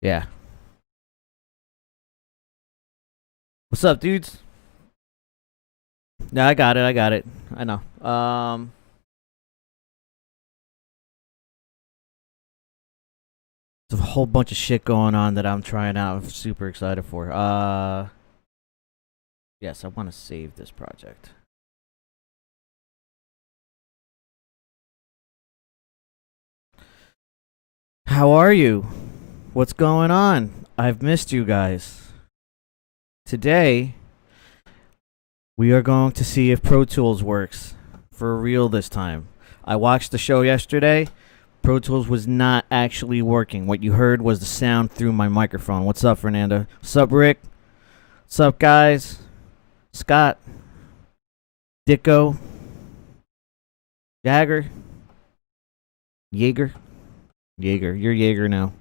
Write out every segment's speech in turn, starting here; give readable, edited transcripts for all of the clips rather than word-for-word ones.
Yeah. What's up, dudes? Yeah, I got it. I got it. I know. There's a whole bunch of shit going on that I'm trying out. I'm super excited for. Yes, I want to save this project. How are you? What's going on? I've missed you guys. Today, we are going to see if Pro Tools works for real this time. I watched the show yesterday. Pro Tools was not actually working. What you heard was the sound through my microphone. What's up, Fernando? What's up, Rick? What's up, guys? Scott? Dicko? Jagger? Jaeger? Jaeger. You're Jaeger now.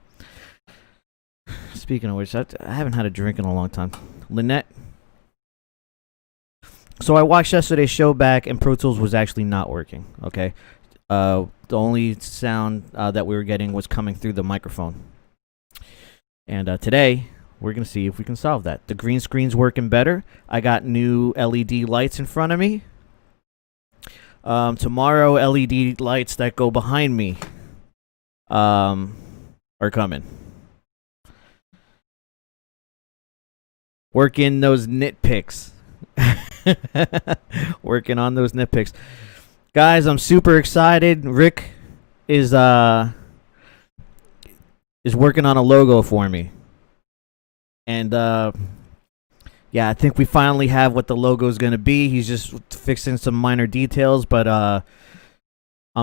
Speaking of which, I haven't had a drink in a long time. Lynette? So I watched yesterday's show back, and Pro Tools was actually not working, okay? The only sound that we were getting was coming through the microphone. And today, we're going to see if we can solve that. The green screen's working better. I got new LED lights in front of me. Tomorrow, LED lights that go behind me are coming. Working those nitpicks. Working on those nitpicks. Guys, I'm super excited. Rick is working on a logo for me. And yeah, I think we finally have what the logo is going to be. He's just fixing some minor details, but on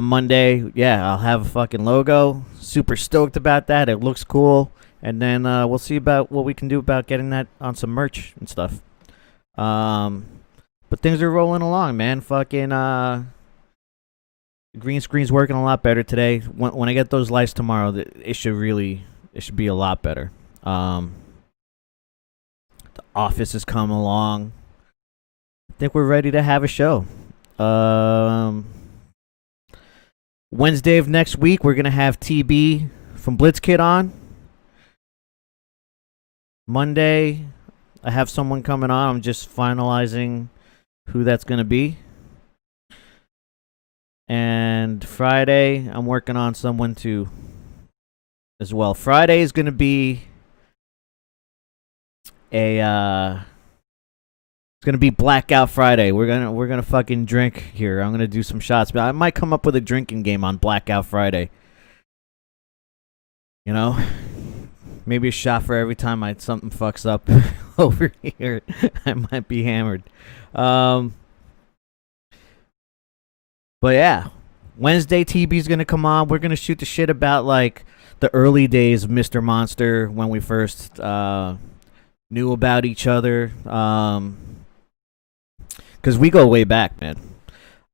Monday, yeah, I'll have a fucking logo. Super stoked about that. It looks cool. And then we'll see about what we can do about getting that on some merch and stuff. But things are rolling along, man. Fucking green screen's working a lot better today. When I get those lights tomorrow, it should be a lot better. The office has come along. I think we're ready to have a show. Wednesday of next week, we're gonna have TB from Blitzkid on. Monday, I have someone coming on. I'm just finalizing who that's gonna be. And Friday, I'm working on someone too as well. Friday is gonna be it's gonna be Blackout Friday. We're gonna fucking drink here. I'm gonna do some shots, but I might come up with a drinking game on Blackout Friday. You know, maybe a shot for every time something fucks up over here. I might be hammered. But yeah, Wednesday TB's gonna come on. We're gonna shoot the shit about like the early days of Mr. Monster when we first knew about each other. Because we go way back, man.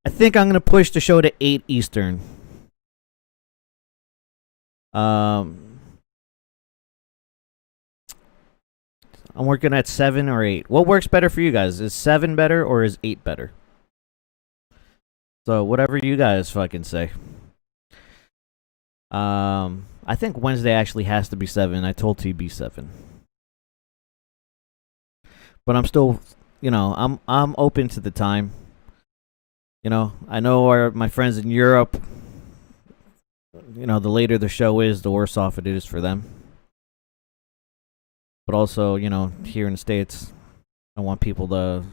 I think I'm gonna push the show to 8 Eastern. I'm working at 7 or 8. What works better for you guys? Is 7 better or is 8 better? So whatever you guys fucking say. I think Wednesday actually has to be 7. I told TB 7. But I'm still, I'm open to the time. I know my friends in Europe, the later the show is, the worse off it is for them. But also, here in the States, I want people to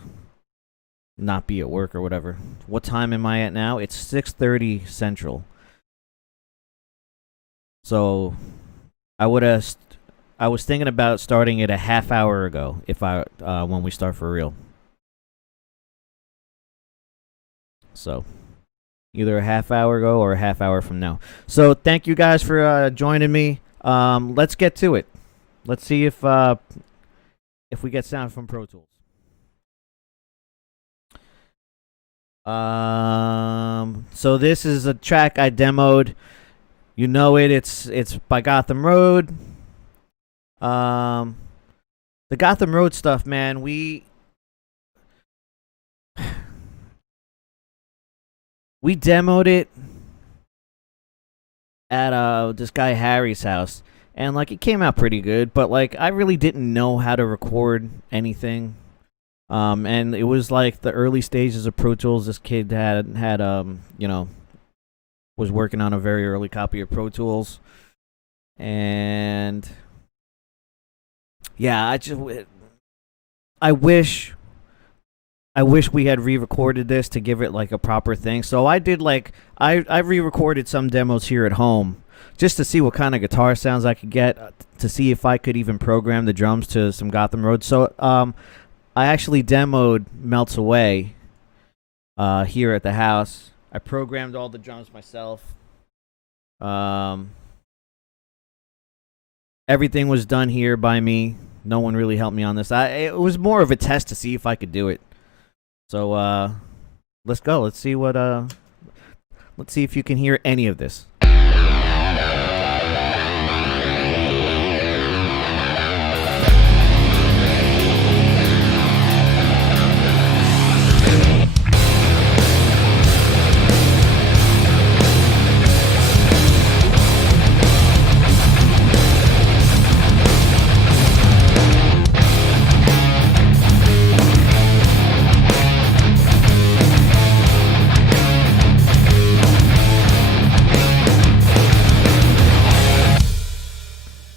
not be at work or whatever. What time am I at now? It's 6:30 Central. So I was thinking about starting it a half hour ago when we start for real. So either a half hour ago or a half hour from now. So thank you guys for joining me. Let's get to it. Let's see if we get sound from Pro Tools. So this is a track I demoed. You know it. It's by Gotham Road. The Gotham Road stuff, man. We demoed it at this guy Harry's house, and like it came out pretty good, but like I really didn't know how to record anything. And it was like the early stages of Pro Tools. This kid had was working on a very early copy of Pro Tools, and yeah, I wish we had re-recorded this to give it like a proper thing. So I did like I re-recorded some demos here at home just to see what kind of guitar sounds I could get, to see if I could even program the drums to some Gotham Road. So I actually demoed Melts Away here at the house. I programmed all the drums myself. Everything was done here by me. No one really helped me on this. It was more of a test to see if I could do it. So let's go. Let's see if you can hear any of this.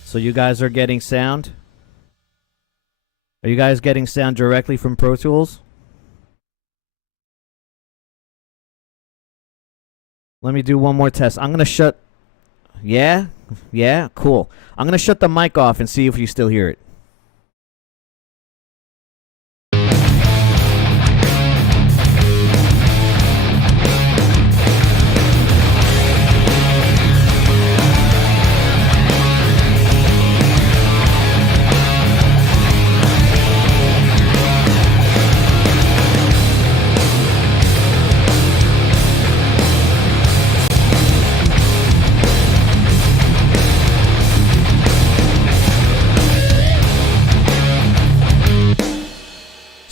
So you guys are getting sound? Are you guys getting sound directly from Pro Tools? Let me do one more test. I'm going to shut... Yeah? Yeah? Cool. I'm going to shut the mic off and see if you still hear it.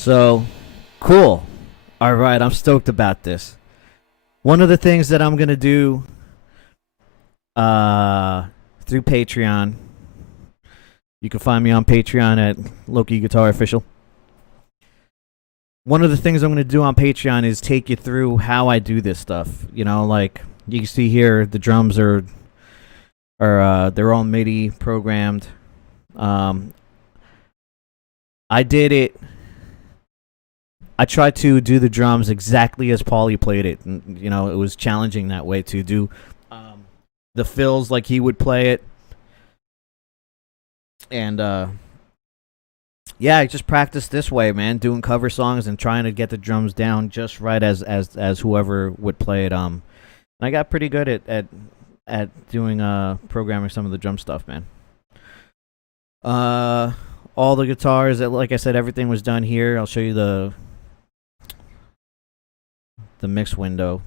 So, cool. All right, I'm stoked about this. One of the things that I'm going to do through Patreon, you can find me on Patreon at Loki Guitar Official. One of the things I'm going to do on Patreon is take you through how I do this stuff. You know, like you can see here, the drums are they're all MIDI programmed. I did it. I tried to do the drums exactly as Paulie played it. And, you know, it was challenging that way to do the fills like he would play it. And, yeah, I just practiced this way, man, doing cover songs and trying to get the drums down just right as whoever would play it. And I got pretty good at doing programming some of the drum stuff, man. All the guitars, like I said, everything was done here. I'll show you the mix window.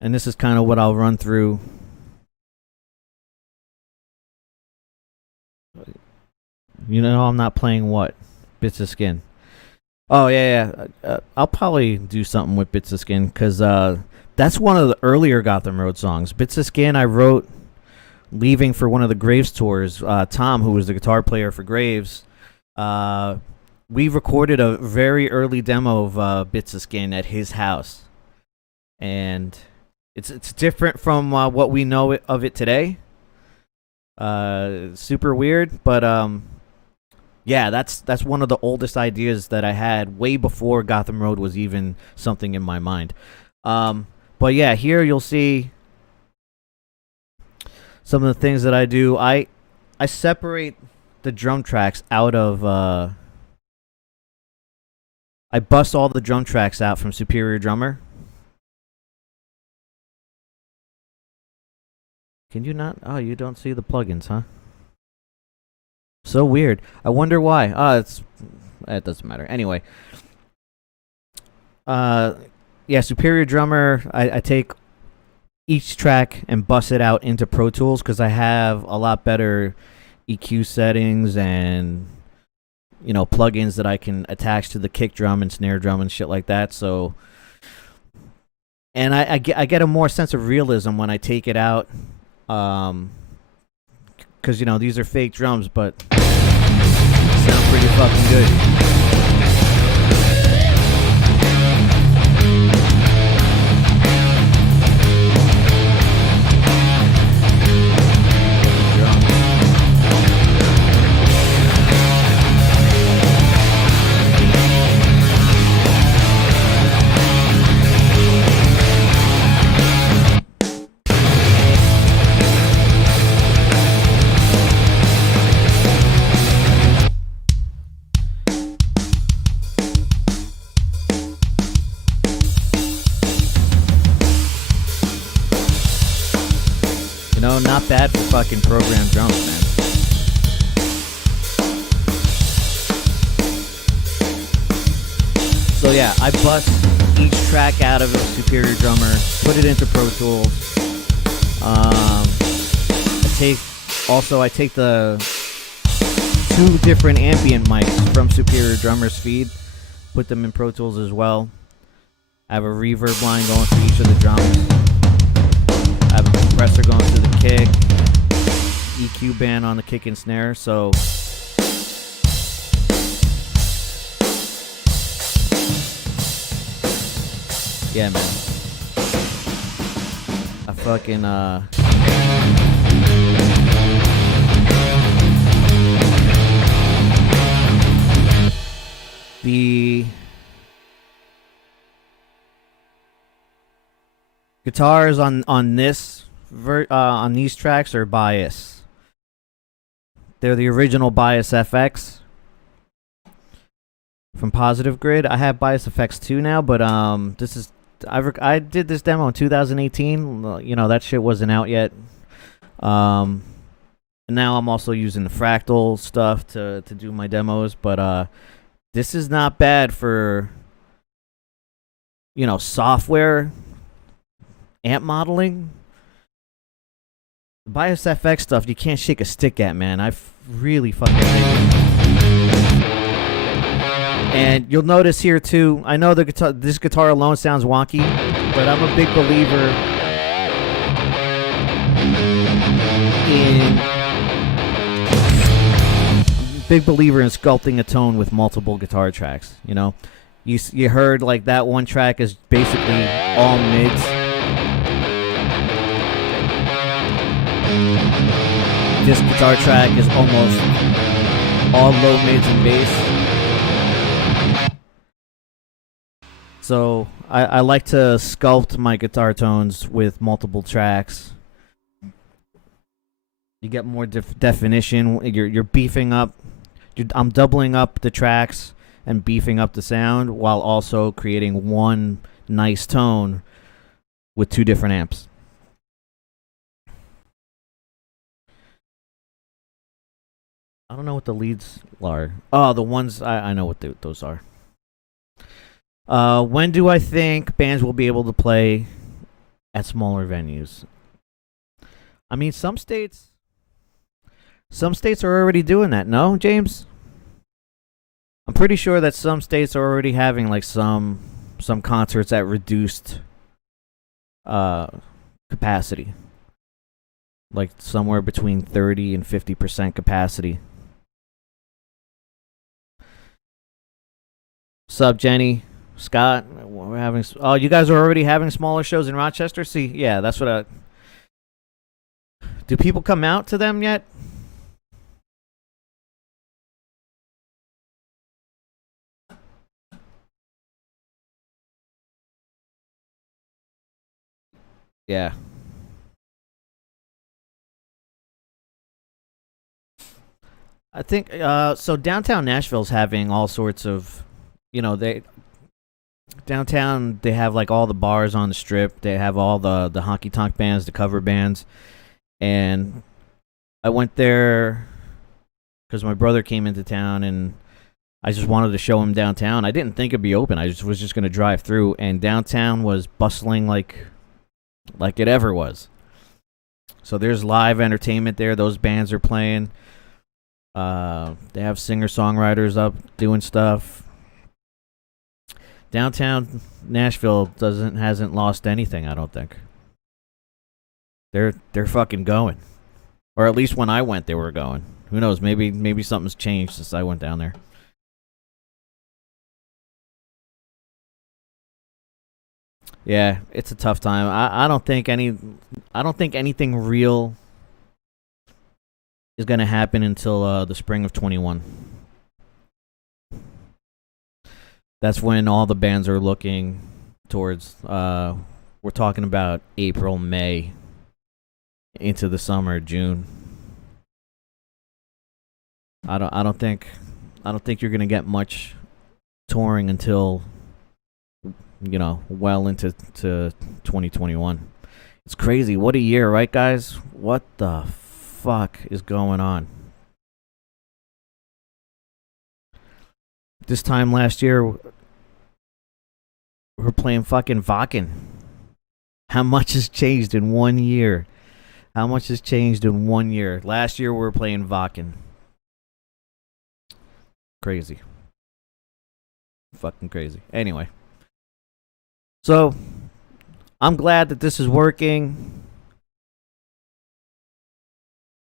And this is kind of what I'll run through. You know, I'm not playing what? Bits of Skin. Oh, yeah. I'll probably do something with Bits of Skin because that's one of the earlier Gotham Road songs. Bits of Skin I wrote leaving for one of the Graves tours. Tom, who was the guitar player for Graves, we recorded a very early demo of Bits of Skin at his house. And it's different from what we know of it today. Super weird, but yeah, that's one of the oldest ideas that I had way before Gotham Road was even something in my mind. But yeah, here you'll see some of the things that I do. I separate the drum tracks out of I bust all the drum tracks out from Superior Drummer. Can you not? Oh, you don't see the plugins, huh? So weird. I wonder why. It doesn't matter. Anyway. Yeah, Superior Drummer, I take each track and bust it out into Pro Tools because I have a lot better EQ settings and, you know, plugins that I can attach to the kick drum and snare drum and shit like that. So, and I get a more sense of realism when I take it out because, you know, these are fake drums, but sound pretty fucking good. You know, not bad for fucking programmed drums, man. So yeah, I bust each track out of a Superior Drummer, put it into Pro Tools. I take the 2 different ambient mics from Superior Drummer's feed, put them in Pro Tools as well. I have a reverb line going through each of the drums. I have a compressor going through the kick, EQ band on the kick and snare, so yeah, man. I fucking the guitars on these tracks are Bias. They're the original Bias FX from Positive Grid. I have Bias FX 2 now, but I did this demo in 2018. You know, that shit wasn't out yet. And now I'm also using the Fractal stuff to do my demos, but this is not bad for, you know, software amp modeling. Bias FX stuff, you can't shake a stick at, man. I really fucking dig it. And you'll notice here too, I know this guitar alone sounds wonky, but I'm a big believer in sculpting a tone with multiple guitar tracks. You know, you heard like that one track is basically all mids. This guitar track is almost all low mids and bass. So I like to sculpt my guitar tones with multiple tracks. You get more definition. You're beefing up. I'm doubling up the tracks and beefing up the sound while also creating one nice tone with 2 different amps. I don't know what the leads are. Oh, the ones I know what those are. When do I think bands will be able to play at smaller venues? I mean, some states are already doing that. No, James? I'm pretty sure that some states are already having like some concerts at reduced capacity, like somewhere between 30 and 50% capacity. Sup, Jenny? Scott, we're having. Oh, you guys are already having smaller shows in Rochester. See, yeah, that's what. Do people come out to them yet? Yeah. I think so. Downtown Nashville's having all sorts of, you know, downtown they have like all the bars on the strip. They have all the honky tonk bands, the cover bands, and I went there because my brother came into town and I just wanted to show him downtown. I didn't think it'd be open. I was just gonna drive through, and downtown was bustling like it ever was. So there's live entertainment there. Those bands are playing. They have singer-songwriters up doing stuff. Downtown Nashville hasn't lost anything, I don't think. They're fucking going. Or at least when I went, they were going. Who knows? Maybe something's changed since I went down there. Yeah, it's a tough time. I don't think anything real is gonna happen until the spring of 21. That's when all the bands are looking towards. We're talking about April, May, into the summer, June. I don't think you're gonna get much touring until well into 2021. It's crazy. What a year, right, guys? What the fuck is going on? This time last year, we were playing fucking Vakken. How much has changed in 1 year? How much has changed in 1 year? Last year, we were playing Vakken. Crazy. Fucking crazy. Anyway. So, I'm glad that this is working.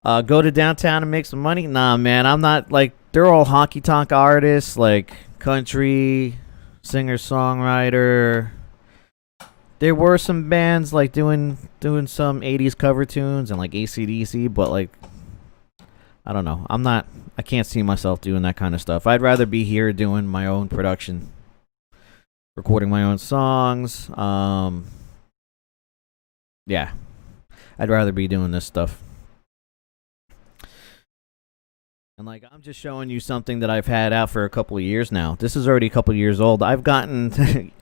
Go to downtown and make some money? Nah, man. I'm not like, they're all honky tonk artists, like country, singer songwriter. There were some bands like doing some 80s cover tunes and like AC/DC, but like, I don't know. I can't see myself doing that kind of stuff. I'd rather be here doing my own production, recording my own songs. Yeah, I'd rather be doing this stuff. And like, I'm just showing you something that I've had out for a couple of years now. This is already a couple of years old. I've gotten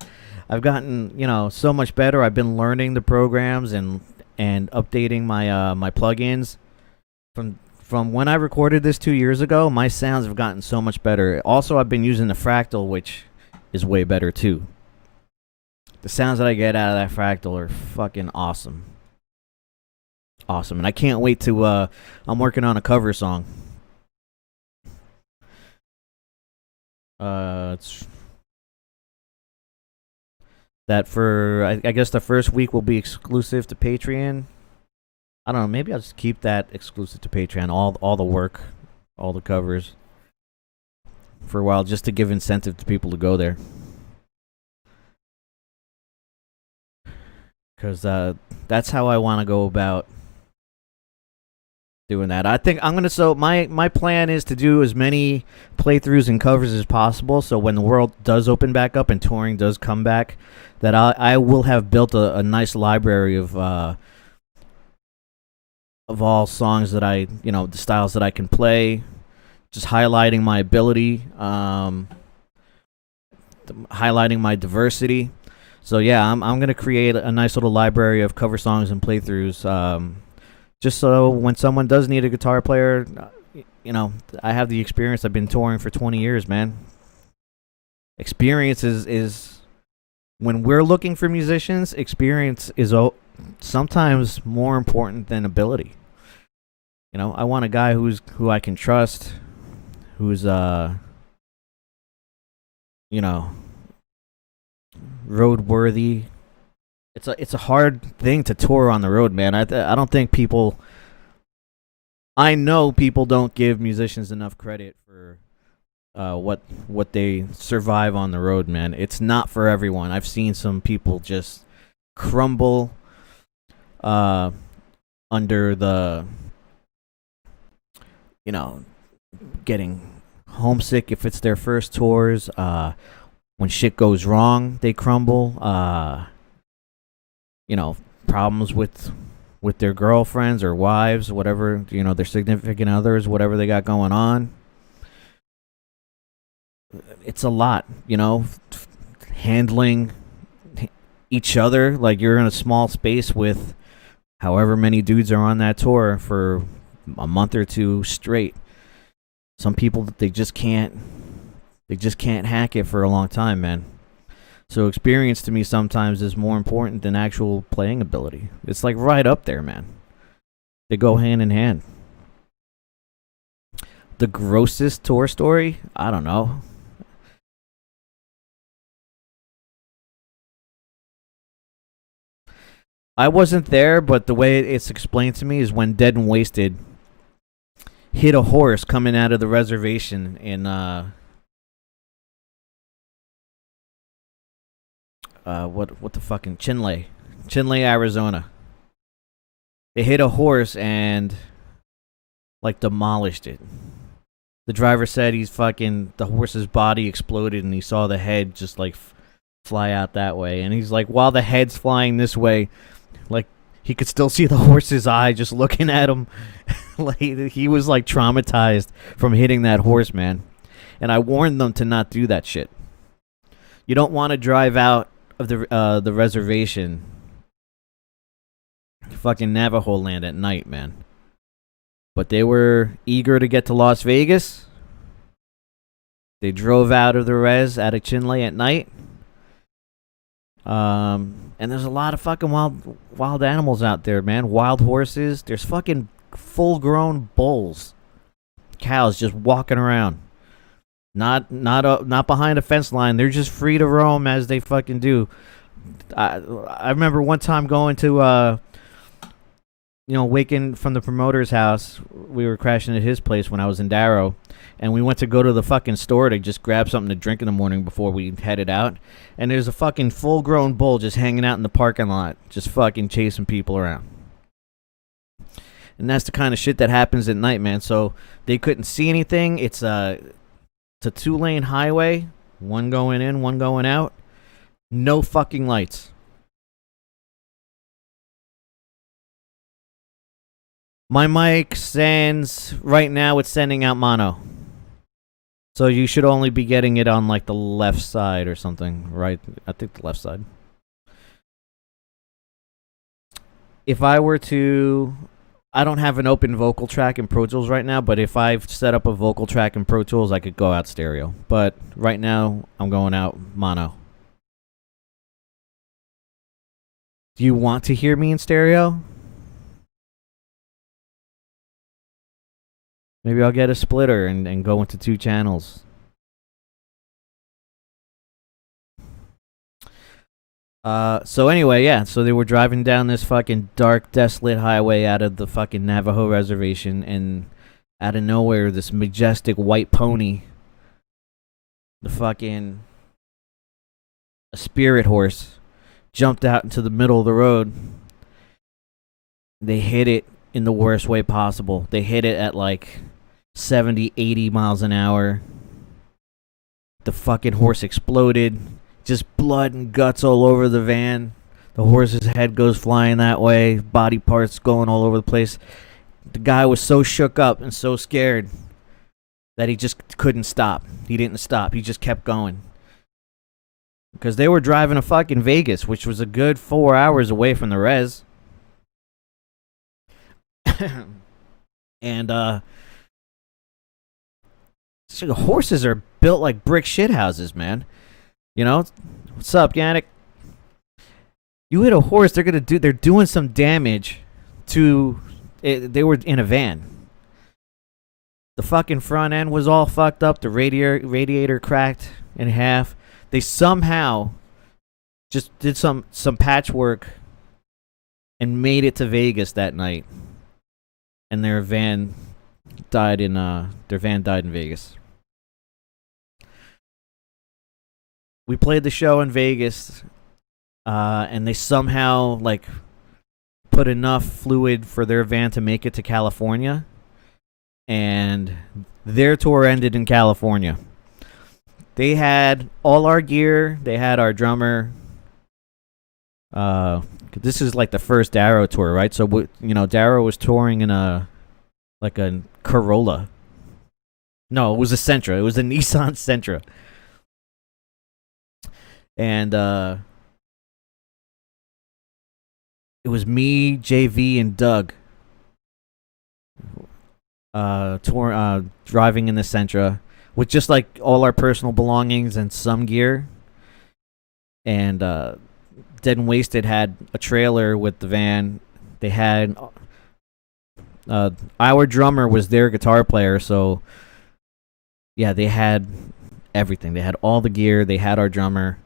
I've gotten, so much better. I've been learning the programs and updating my my plugins from when I recorded this 2 years ago. My sounds have gotten so much better. Also, I've been using the fractal, which is way better too. The sounds that I get out of that fractal are fucking awesome. Awesome. And I can't wait to I'm working on a cover song. It's that for I guess the first week will be exclusive to Patreon. I don't know, maybe I'll just keep that exclusive to Patreon, all the work, all the covers for a while, just to give incentive to people to go there. Because that's how I want to go about doing that. I think I'm gonna. So my plan is to do as many playthroughs and covers as possible. So when the world does open back up and touring does come back, that I will have built a nice library of all songs that the styles that I can play, just highlighting my ability, highlighting my diversity. So yeah, I'm gonna create a nice little library of cover songs and playthroughs. Just so when someone does need a guitar player, I have the experience. I've been touring for 20 years, man. Experience is when we're looking for musicians, experience is sometimes more important than ability. I want a guy who I can trust, who's roadworthy. It's a hard thing to tour on the road, man. I don't think people. I know people don't give musicians enough credit for what they survive on the road, man. It's not for everyone. I've seen some people just crumble under the getting homesick if it's their first tours. When shit goes wrong, they crumble. Problems with their girlfriends or wives, whatever, their significant others, whatever they got going on. It's a lot, handling each other. Like, you're in a small space with however many dudes are on that tour for a month or two straight. Some people, they just can't hack it for a long time, man. So experience to me sometimes is more important than actual playing ability. It's like right up there, man. They go hand in hand. The grossest tour story? I don't know. I wasn't there, but the way it's explained to me is when Dead and Wasted hit a horse coming out of the reservation in what the fucking Chinle, Arizona. They hit a horse and like demolished it. The driver said the horse's body exploded and he saw the head just like fly out that way. And he's like, while the head's flying this way, like he could still see the horse's eye just looking at him. Like he was like traumatized from hitting that horse, man. And I warned them to not do that shit. You don't want to drive out of the reservation, fucking Navajo land at night, man. But they were eager to get to Las Vegas. They drove out of the res out of Chinle at night. And there's a lot of fucking wild animals out there, man. Wild horses. There's fucking full-grown bulls, cows just walking around. Not behind a fence line. They're just free to roam as they fucking do. I remember one time going to waking from the promoter's house. We were crashing at his place when I was in Darrow, and we went to go to the fucking store to just grab something to drink in the morning before we headed out. And there's a fucking full-grown bull just hanging out in the parking lot, just fucking chasing people around. And that's the kind of shit that happens at night, man. So they couldn't see anything. It's a 2-lane highway, one going in, one going out. No fucking lights. My mic sends, right now it's sending out mono. So you should only be getting it on like the left side or something, right? I think the left side. If I were to, I don't have an open vocal track in Pro Tools right now, but if I've set up a vocal track in Pro Tools, I could go out stereo. But right now, I'm going out mono. Do you want to hear me in stereo? Maybe I'll get a splitter and go into 2 channels. So anyway, yeah. So they were driving down this fucking dark, desolate highway out of the fucking Navajo reservation, and out of nowhere, this majestic white pony, a spirit horse, jumped out into the middle of the road. They hit it in the worst way possible. They hit it at like 70, 80 miles an hour. The fucking horse exploded. Just blood and guts all over the van. The horse's head goes flying that way. Body parts going all over the place. The guy was so shook up and so scared that he just couldn't stop. He didn't stop. He just kept going. Because they were driving to fucking Vegas, which was a good 4 hours away from the res. And horses are built like brick shithouses, man. You know, what's up, Yannick? You hit a horse, they're doing some damage to it. They were in a van. The fucking front end was all fucked up. The radiator cracked in half. They somehow just did some patchwork and made it to Vegas that night. And their van died in Vegas. We played the show in Vegas, and they somehow like put enough fluid for their van to make it to California, and their tour ended in California. They had all our gear. They had our drummer. This is like the first Darrow tour, right? So Darrow was touring in a Corolla. No, it was a Sentra. It was a Nissan Sentra. And it was me, JV, and Doug driving in the Sentra with just like all our personal belongings and some gear. And Dead and Wasted had a trailer with the van. They had our drummer was their guitar player, so yeah, they had everything. They had all the gear. They had our drummer.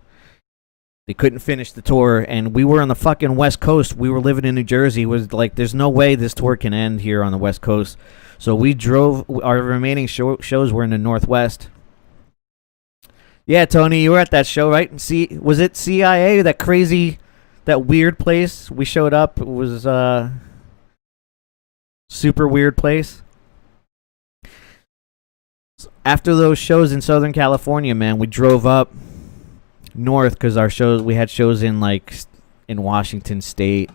They couldn't finish the tour, and we were on the fucking West Coast. We were living in New Jersey. It was like, there's no way this tour can end here on the West Coast. So we drove. Our remaining shows were in the Northwest. Yeah, Tony, you were at that show, right? See, was it CIA? That crazy, that weird place. We showed up. It was super weird place. After those shows in Southern California, man, we drove up north because our shows. We had shows in in Washington State,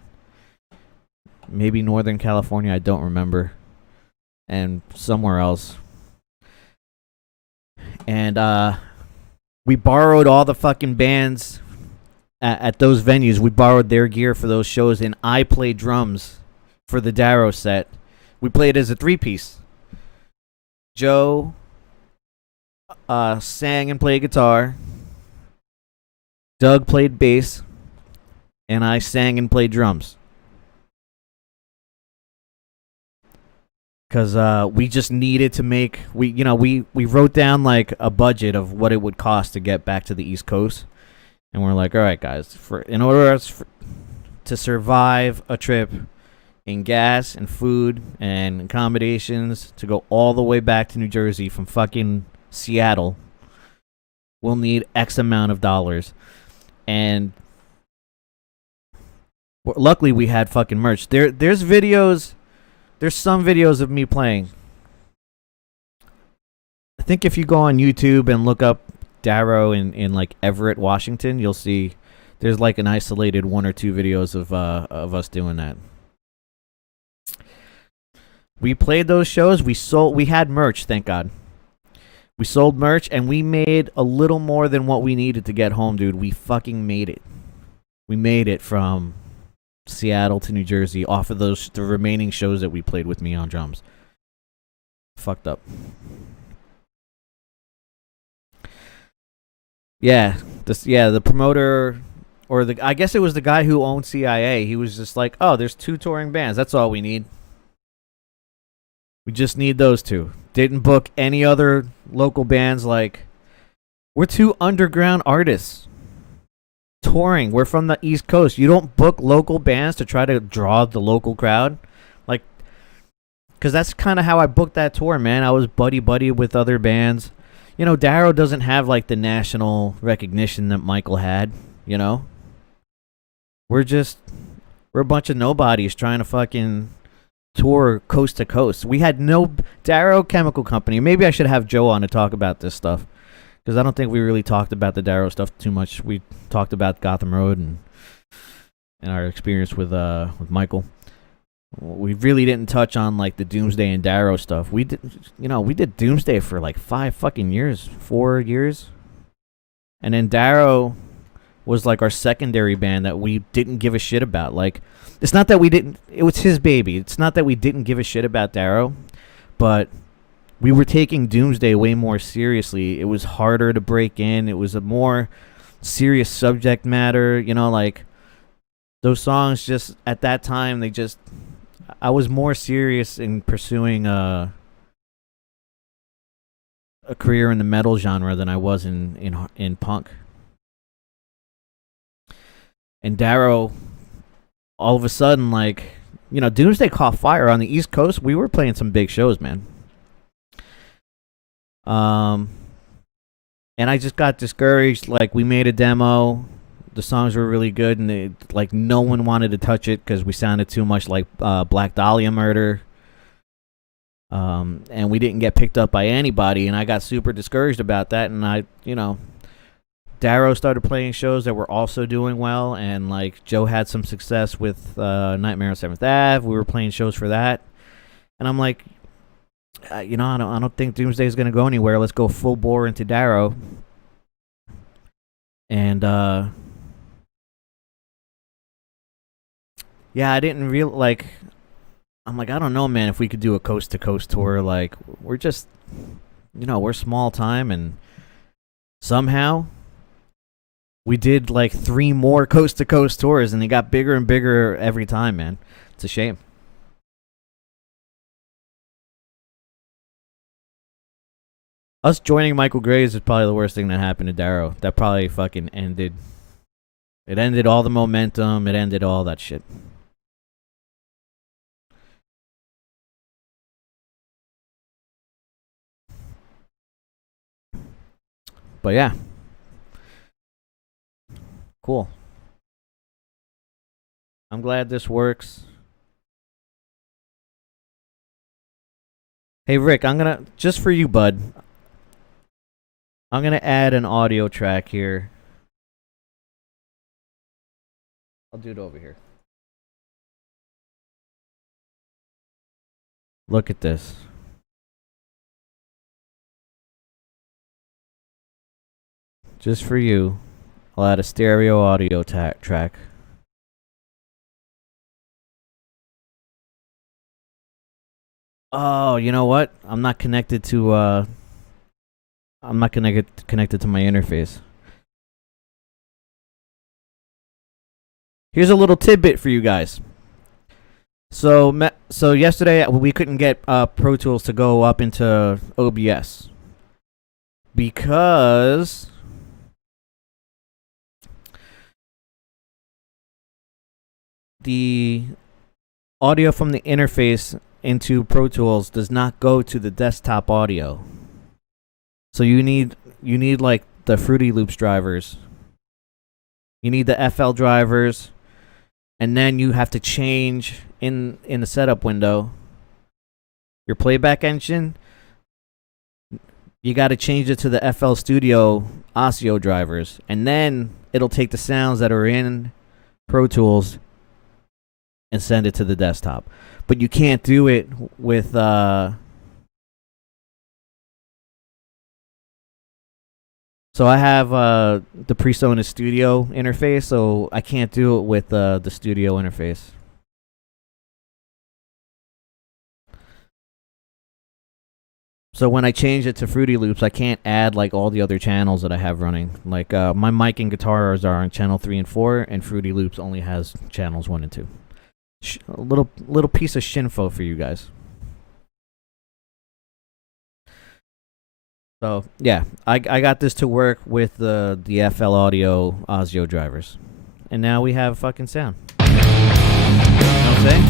maybe Northern California. I don't remember, and somewhere else. And we borrowed all the fucking bands at those venues. We borrowed their gear for those shows, and I played drums for the Darrow set. We played as a 3-piece. Joe sang and played guitar. Doug played bass, and I sang and played drums. Because we just needed to make we wrote down like a budget of what it would cost to get back to the East Coast, and we're like, all right, guys, in order to survive a trip in gas and food and accommodations to go all the way back to New Jersey from fucking Seattle, we'll need X amount of dollars, and luckily we had fucking merch. There's videos. There's some videos of me playing. I think if you go on YouTube and look up Darrow in like Everett, Washington, you'll see there's like an isolated 1 or 2 videos of us doing that. We played those shows. We had merch, thank God. We sold merch and we made a little more than what we needed to get home, dude. We fucking made it. We made it from Seattle to New Jersey off of the remaining shows that we played with me on drums. Fucked up. Yeah, the promoter, or I guess it was the guy who owned CIA. He was just like, "Oh, there's 2 touring bands. That's all we need. We just need those 2." Didn't book any other local bands. Like, we're 2 underground artists touring. We're from the East Coast. You don't book local bands to try to draw the local crowd, like, because that's kind of how I booked that tour, man. I was buddy with other bands. Darrow doesn't have like the national recognition that Michael had. We're a bunch of nobodies trying to fucking tour coast to coast. We had no Darrow Chemical Company. Maybe I should have Joe on to talk about this stuff, because I don't think we really talked about the Darrow stuff too much. We talked about Gotham Road and our experience with Michael. We really didn't touch on like the Doomsday and Darrow stuff. We did Doomsday for like 4 years, and then Darrow was like our secondary band that we didn't give a shit about. Like, it's not that we didn't. It was his baby. It's not that we didn't give a shit about Darrow, but we were taking Doomsday way more seriously. It was harder to break in. It was a more serious subject matter. Like, those songs just, at that time, I was more serious in pursuing a career in the metal genre than I was in punk. And Darrow, all of a sudden, like, Doomsday caught fire on the East Coast. We were playing some big shows, man. And I just got discouraged. Like, we made a demo. The songs were really good, and no one wanted to touch it because we sounded too much like Black Dahlia Murder. And we didn't get picked up by anybody, and I got super discouraged about that. And Darrow started playing shows that were also doing well, and like Joe had some success with Nightmare on 7th Ave. We were playing shows for that, and I'm like, I don't think Doomsday is gonna go anywhere. Let's go full bore into Darrow. And yeah, I didn't I'm like, I don't know, man, if we could do a coast to coast tour. Like, we're just, we're small time, and somehow we did like 3 more coast to coast tours, and they got bigger and bigger every time, man. It's a shame. Us joining Michael Graves is probably the worst thing that happened to Darrow. That probably fucking ended. It ended all the momentum. It ended all that shit. But yeah. Cool. I'm glad this works. Hey Rick, I'm gonna just for you, bud. I'm gonna add an audio track here. I'll do it over here. Look at this. Just for you, I'll add a stereo audio track. Oh, you know what? I'm not connected to my interface. Here's a little tidbit for you guys. So yesterday we couldn't get Pro Tools to go up into OBS because the audio from the interface into Pro Tools does not go to the desktop audio. So you need like the Fruity Loops drivers. You need the FL drivers, and then you have to change in the setup window your playback engine. You got to change it to the FL Studio Osio drivers, and then it'll take the sounds that are in Pro Tools and send it to the desktop. But you can't do it with so I have the PreSonus Studio interface, so I can't do it with the Studio interface. So when I change it to Fruity Loops, I can't add like all the other channels that I have running. Like my mic and guitars are on channel 3 and 4, and Fruity Loops only has channels 1 and 2. A little piece of shinfo for you guys. So yeah, I got this to work with the FL Audio Osio drivers, and now we have fucking sound. You know what I'm saying?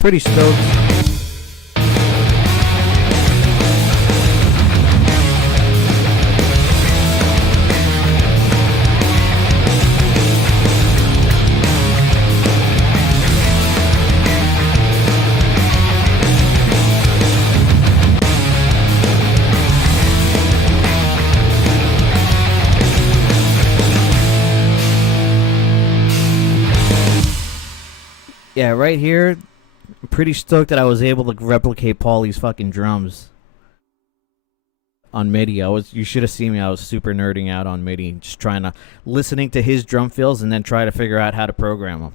Pretty stoked. Yeah, right here, I'm pretty stoked that I was able to replicate Paulie's fucking drums on MIDI. You should have seen me. I was super nerding out on MIDI, just listening to his drum fills and then try to figure out how to program them.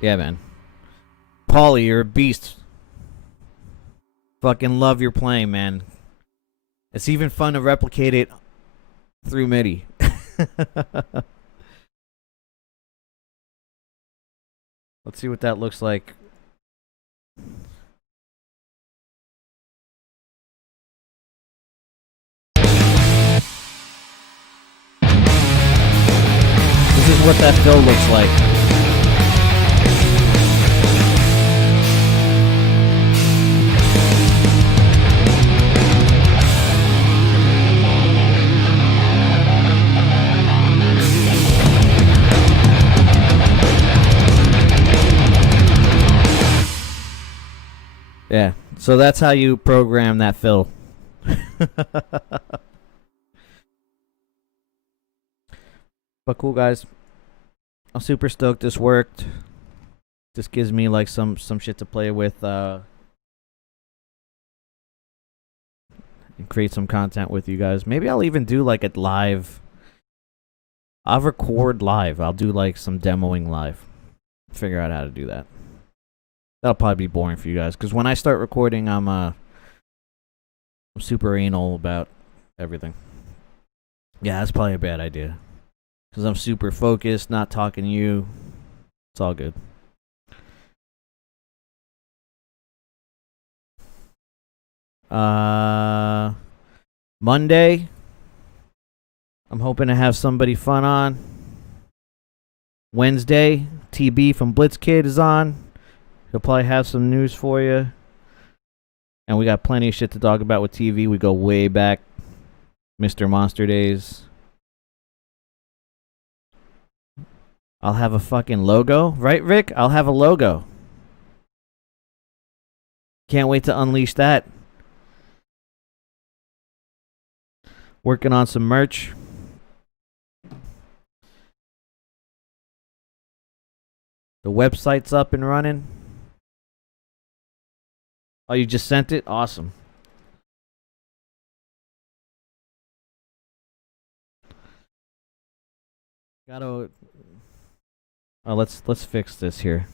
Yeah, man. Paulie, you're a beast. Fucking love your playing, man. It's even fun to replicate it through MIDI. Let's see what that looks like. This is what that fill looks like. Yeah, so that's how you program that fill. But cool, guys. I'm super stoked this worked. Just gives me like some shit to play with and create some content with you guys. Maybe I'll even do like a live. I'll record live. I'll do like some demoing live. Figure out how to do that. That'll probably be boring for you guys because when I start recording, I'm super anal about everything. Yeah, that's probably a bad idea because I'm super focused, not talking to you. It's all good. Monday, I'm hoping to have somebody fun on. Wednesday, TB from Blitzkid is on. He'll probably have some news for you. And we got plenty of shit to talk about with TV. We go way back. Mr. Monster days. I'll have a fucking logo. Right, Rick? I'll have a logo. Can't wait to unleash that. Working on some merch. The website's up and running. Oh, you just sent it? Awesome. Gotta. Oh, let's fix this here.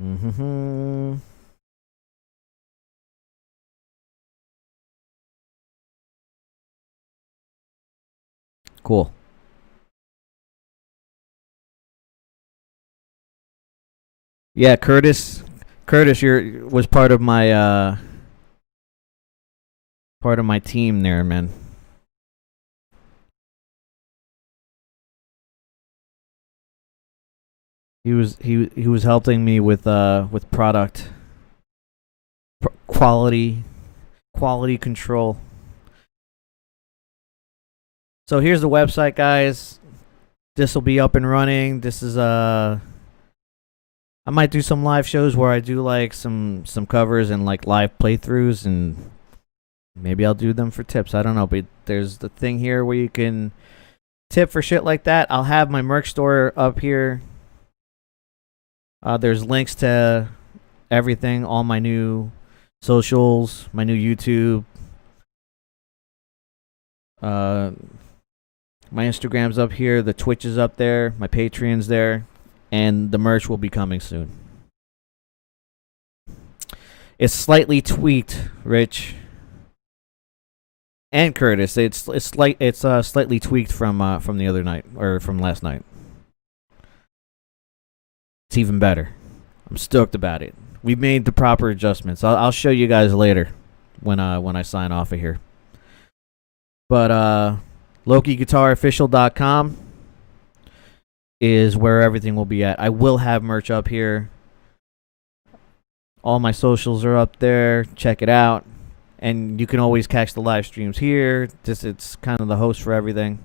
Mm-hmm. Cool. Yeah, Curtis, was part of my team there, man. He was helping me with product quality control. So here's the website, guys. This will be up and running. This is I might do some live shows where I do like some covers and like live playthroughs, and maybe I'll do them for tips. I don't know, but there's the thing here where you can tip for shit like that. I'll have my merch store up here. There's links to everything, all my new socials, my new YouTube. My Instagram's up here, the Twitch is up there, my Patreon's there, and the merch will be coming soon. It's slightly tweaked, Rich and Curtis. It's slightly tweaked from the other night or from last night. It's even better. I'm stoked about it. We've made the proper adjustments. I'll show you guys later when I sign off of here. But LokiGuitarOfficial.com is where everything will be at. I will have merch up here. All my socials are up there. Check it out. And you can always catch the live streams here. It's kind of the host for everything.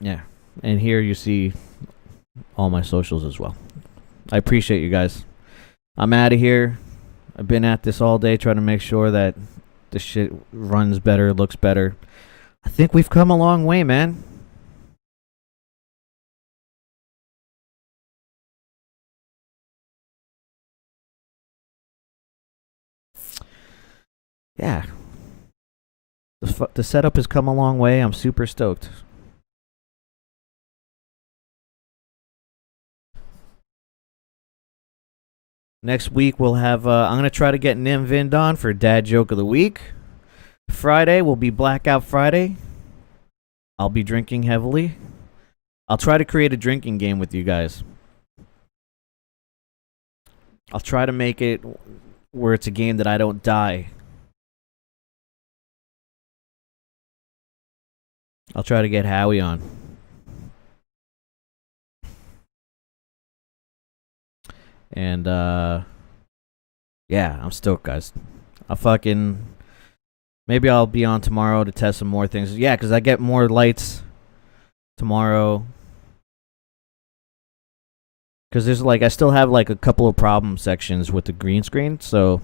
Yeah. And here you see all my socials as well. I appreciate you guys. I'm out of here. I've been at this all day trying to make sure that this shit runs better, looks better. I think we've come a long way, man. Yeah. The setup has come a long way. I'm super stoked. Next week we'll have I'm gonna try to get Nim Vind on for Dad Joke of the Week. Friday will be Blackout Friday. I'll be drinking heavily. I'll try to create a drinking game with you guys. I'll try to make it where it's a game that I don't die. I'll try to get Howie on. And yeah, I'm stoked, guys. Maybe I'll be on tomorrow to test some more things. Yeah, because I get more lights tomorrow. Because there's I still have like a couple of problem sections with the green screen. So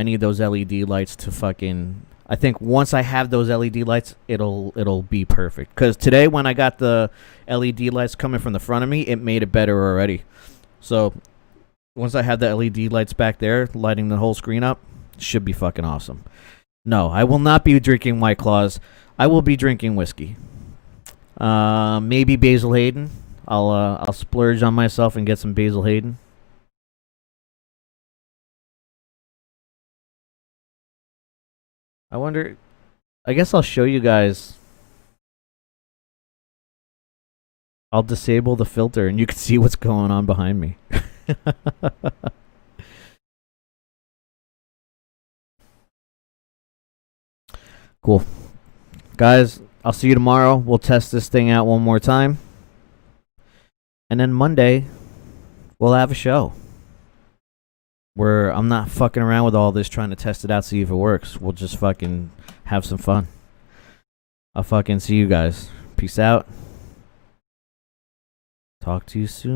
I need those LED lights to fucking. I think once I have those LED lights, it'll be perfect. Because today when I got the LED lights coming from the front of me, it made it better already. So once I have the LED lights back there, lighting the whole screen up, it should be fucking awesome. No, I will not be drinking White Claws. I will be drinking whiskey. Maybe Basil Hayden. I'll splurge on myself and get some Basil Hayden. I wonder. I guess I'll show you guys. I'll disable the filter and you can see what's going on behind me. Cool. Guys, I'll see you tomorrow. We'll test this thing out one more time. And then Monday, we'll have a show. Where I'm not fucking around with all this trying to test it out, see if it works. We'll just fucking have some fun. I'll fucking see you guys. Peace out. Talk to you soon.